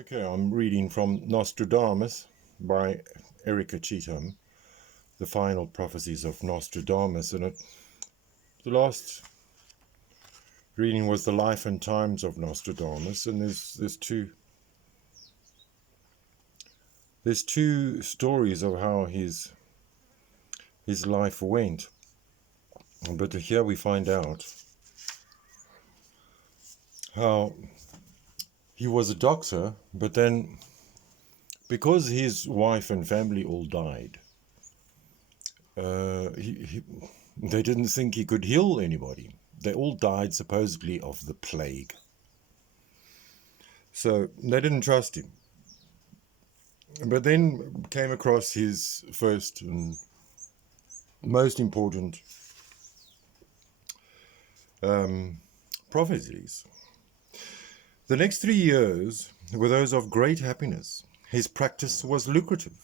Okay, I'm reading from Nostradamus by Erica Cheetham, The Final Prophecies of Nostradamus. And the last reading was the life and times of Nostradamus, and there's two stories of how his life went. But here we find out how he was a doctor, but then because his wife and family all died, they didn't think he could heal anybody. They all died supposedly of the plague. So they didn't trust him. But then came across his first and most important prophecies. The next 3 years were those of great happiness. His practice was lucrative.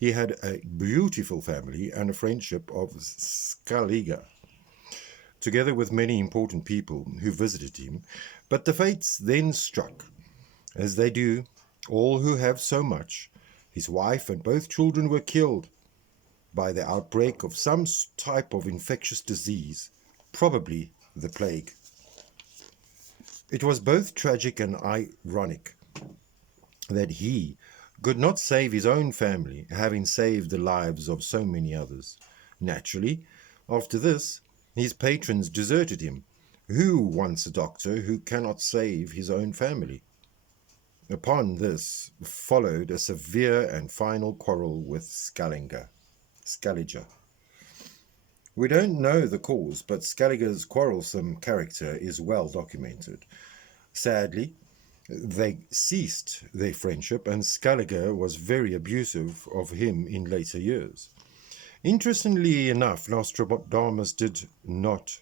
He had a beautiful family and a friendship of Scaliger, together with many important people who visited him. But the fates then struck, as they do all who have so much. His wife and both children were killed by the outbreak of some type of infectious disease, probably the plague. It was both tragic and ironic that he could not save his own family, having saved the lives of so many others. Naturally, after this, his patrons deserted him. Who wants a doctor who cannot save his own family? Upon this followed a severe and final quarrel with Scaliger. We don't know the cause, but Scaliger's quarrelsome character is well documented. Sadly, they ceased their friendship, and Scaliger was very abusive of him in later years. Interestingly enough, Nostradamus did not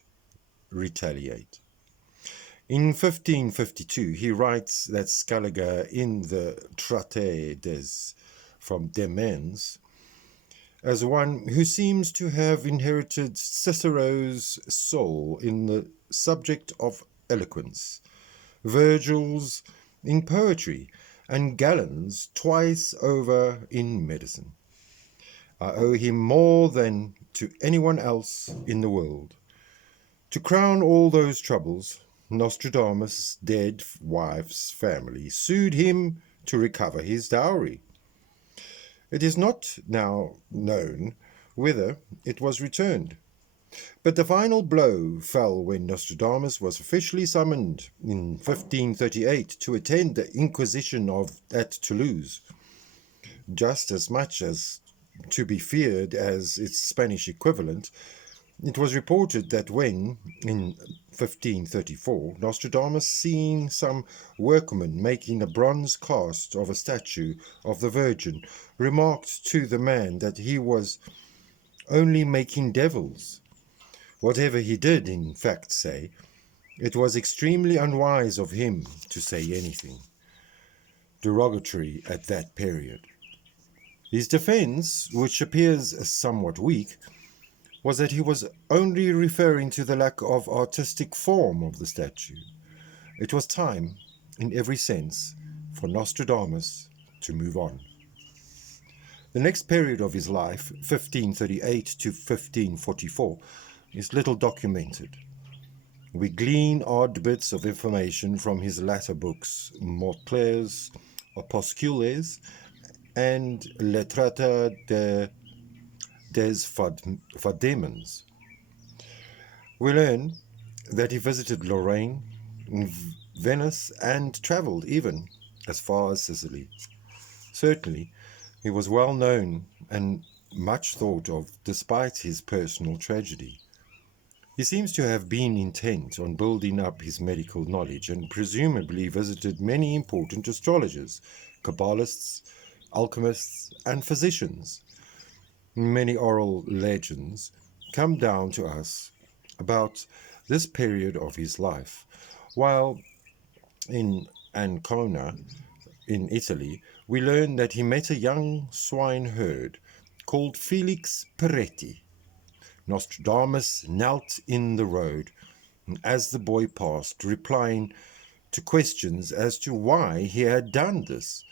retaliate. In 1552, he writes that Scaliger in the Traité from Demens as one who seems to have inherited Cicero's soul in the subject of eloquence, Virgil's in poetry, and Galen's twice over in medicine. I owe him more than to anyone else in the world. To crown all those troubles, Nostradamus' dead wife's family sued him to recover his dowry. It is not now known whether it was returned, but the final blow fell when Nostradamus was officially summoned in 1538 to attend the Inquisition at Toulouse, just as much as to be feared as its Spanish equivalent. It was reported that when, in 1534, Nostradamus seen some workmen making a bronze cast of a statue of the Virgin, remarked to the man that he was only making devils. Whatever he did, in fact, say, it was extremely unwise of him to say anything derogatory at that period. His defense, which appears somewhat weak, was that he was only referring to the lack of artistic form of the statue. It was time, in every sense, for Nostradamus to move on. The next period of his life, 1538 to 1544, is little documented. We glean odd bits of information from his latter books, Montclair's Opuscules and Le Traité des Fademons. We learn that he visited Lorraine, Venice, and travelled even as far as Sicily. Certainly, he was well known and much thought of despite his personal tragedy. He seems to have been intent on building up his medical knowledge and presumably visited many important astrologers, Kabbalists, alchemists, and physicians. Many oral legends come down to us about this period of his life, while in Ancona, in Italy, we learn that he met a young swineherd called Felix Peretti. Nostradamus knelt in the road, as the boy passed, replying to questions as to why he had done this.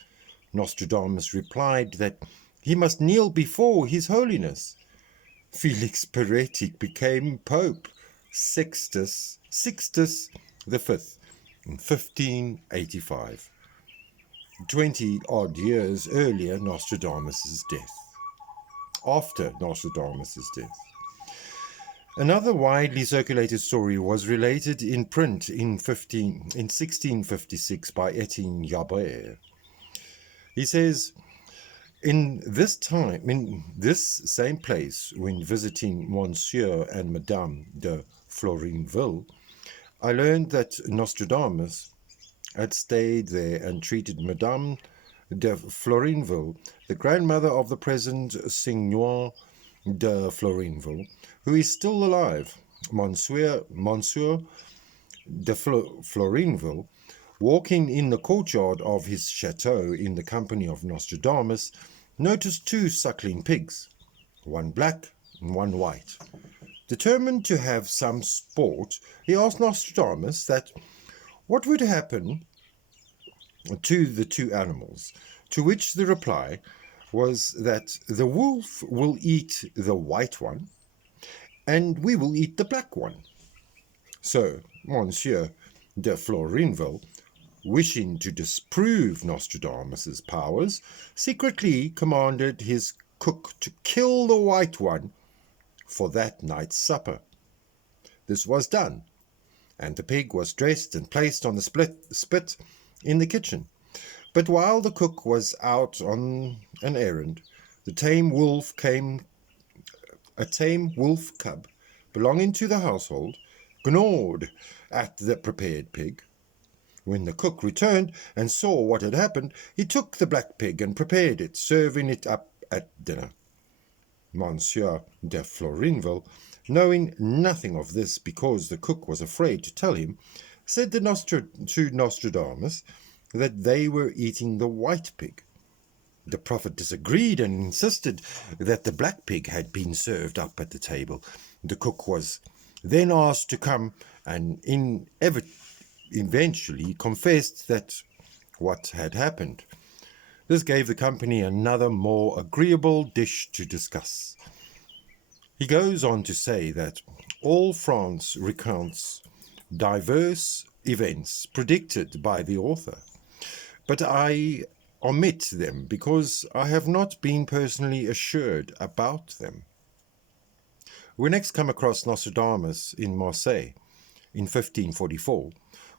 Nostradamus replied that he must kneel before His Holiness. Felix Peretic became Pope Sixtus V in 1585, 20-odd years earlier Nostradamus' death. After Nostradamus' death. Another widely circulated story was related in print in 1656 by Etienne Jabert. He says, in this same place, when visiting Monsieur and Madame de Florinville, I learned that Nostradamus had stayed there and treated Madame de Florinville, the grandmother of the present Seigneur de Florinville, who is still alive. Monsieur de Florinville, walking in the courtyard of his chateau in the company of Nostradamus, noticed two suckling pigs, one black and one white. Determined to have some sport, he asked Nostradamus that what would happen to the two animals, to which the reply was that the wolf will eat the white one, and we will eat the black one. So, Monsieur de Florinville, wishing to disprove Nostradamus's powers, secretly commanded his cook to kill the white one for that night's supper. This was done, and the pig was dressed and placed on the spit in the kitchen. But while the cook was out on an errand, a tame wolf cub belonging to the household gnawed at the prepared pig. When the cook returned and saw what had happened, he took the black pig and prepared it, serving it up at dinner. Monsieur de Florinville, knowing nothing of this because the cook was afraid to tell him, said to Nostradamus that they were eating the white pig. The prophet disagreed and insisted that the black pig had been served up at the table. The cook was then asked to come and eventually confessed that what had happened. This gave the company another more agreeable dish to discuss. He goes on to say that all France recounts diverse events predicted by the author, but I omit them because I have not been personally assured about them. We next come across Nostradamus in Marseille in 1544,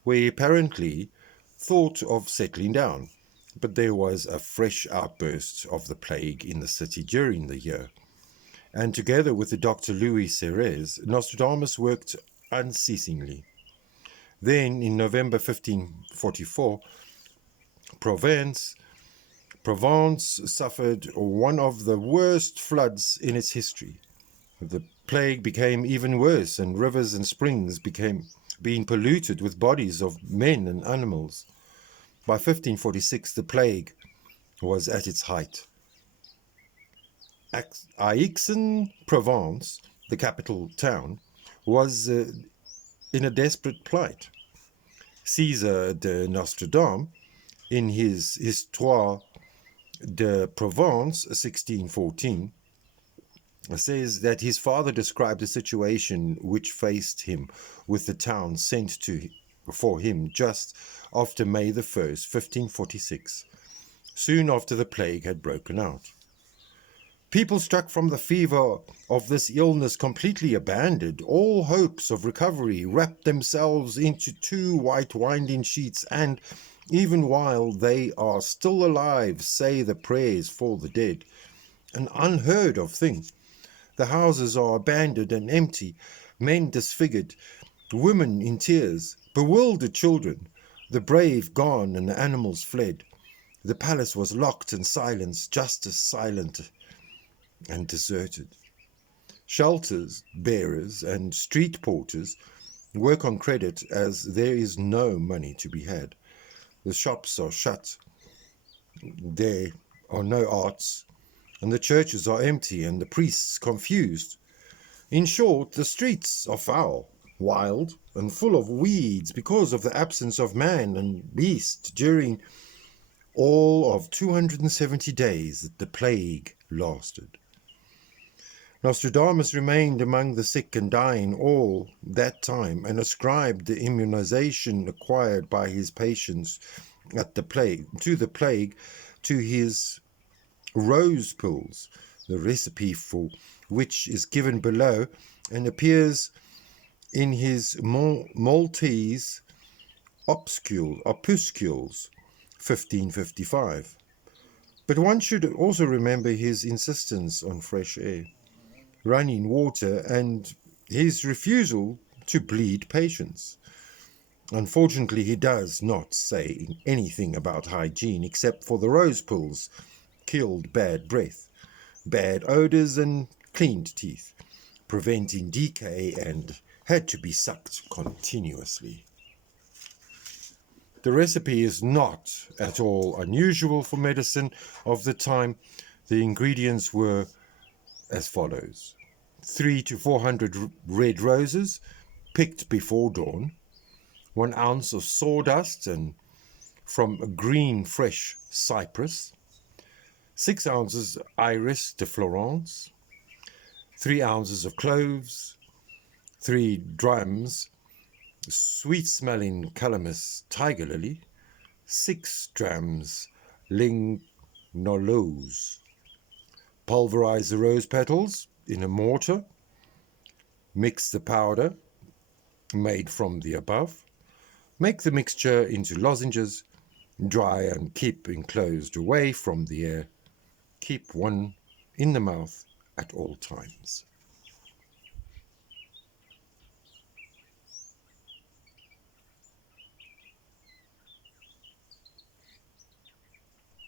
where he apparently thought of settling down, but there was a fresh outburst of the plague in the city during the year, and together with the Dr. Louis Serres, Nostradamus worked unceasingly. Then, in November 1544, Provence suffered one of the worst floods in its history. The plague became even worse, and rivers and springs being polluted with bodies of men and animals. By 1546, the plague was at its height. Aix-en-Provence, the capital town, was in a desperate plight. Caesar de Nostradame, in his Histoire de Provence, 1614, says that his father described the situation which faced him with the town sent for him just after May the 1st, 1546, soon after the plague had broken out. People struck from the fever of this illness completely abandoned all hopes of recovery, wrapped themselves into 2 white winding sheets, and, even while they are still alive, say the prayers for the dead. An unheard of thing. The houses are abandoned and empty, men disfigured, women in tears, bewildered children, the brave gone and the animals fled. The palace was locked and silenced, justice silent and deserted. Shelters bearers and street porters work on credit, as there is no money to be had. The shops are shut, there are no arts, and the churches are empty and the priests confused. In short, the streets are foul, wild, and full of weeds because of the absence of man and beast during all of 270 days that the plague lasted. Nostradamus remained among the sick and dying all that time and ascribed the immunization acquired by his patients at the plague to his rose pills, the recipe for which is given below and appears in his Maltese Opuscules, 1555. But one should also remember his insistence on fresh air, running water, and his refusal to bleed patients. Unfortunately, he does not say anything about hygiene except for the rose pills killed bad breath, bad odors, and cleaned teeth, preventing decay, and had to be sucked continuously. The recipe is not at all unusual for medicine of the time. The ingredients were as follows: 300 to 400 red roses picked before dawn, 1 ounce of sawdust and from a green fresh cypress, 6 ounces iris de Florence, 3 ounces of cloves, 3 drachms sweet-smelling calamus tiger lily, 6 drachms lignolose. Pulverize the rose petals in a mortar. Mix the powder made from the above. Make the mixture into lozenges. Dry and keep enclosed away from the air. Keep one in the mouth at all times.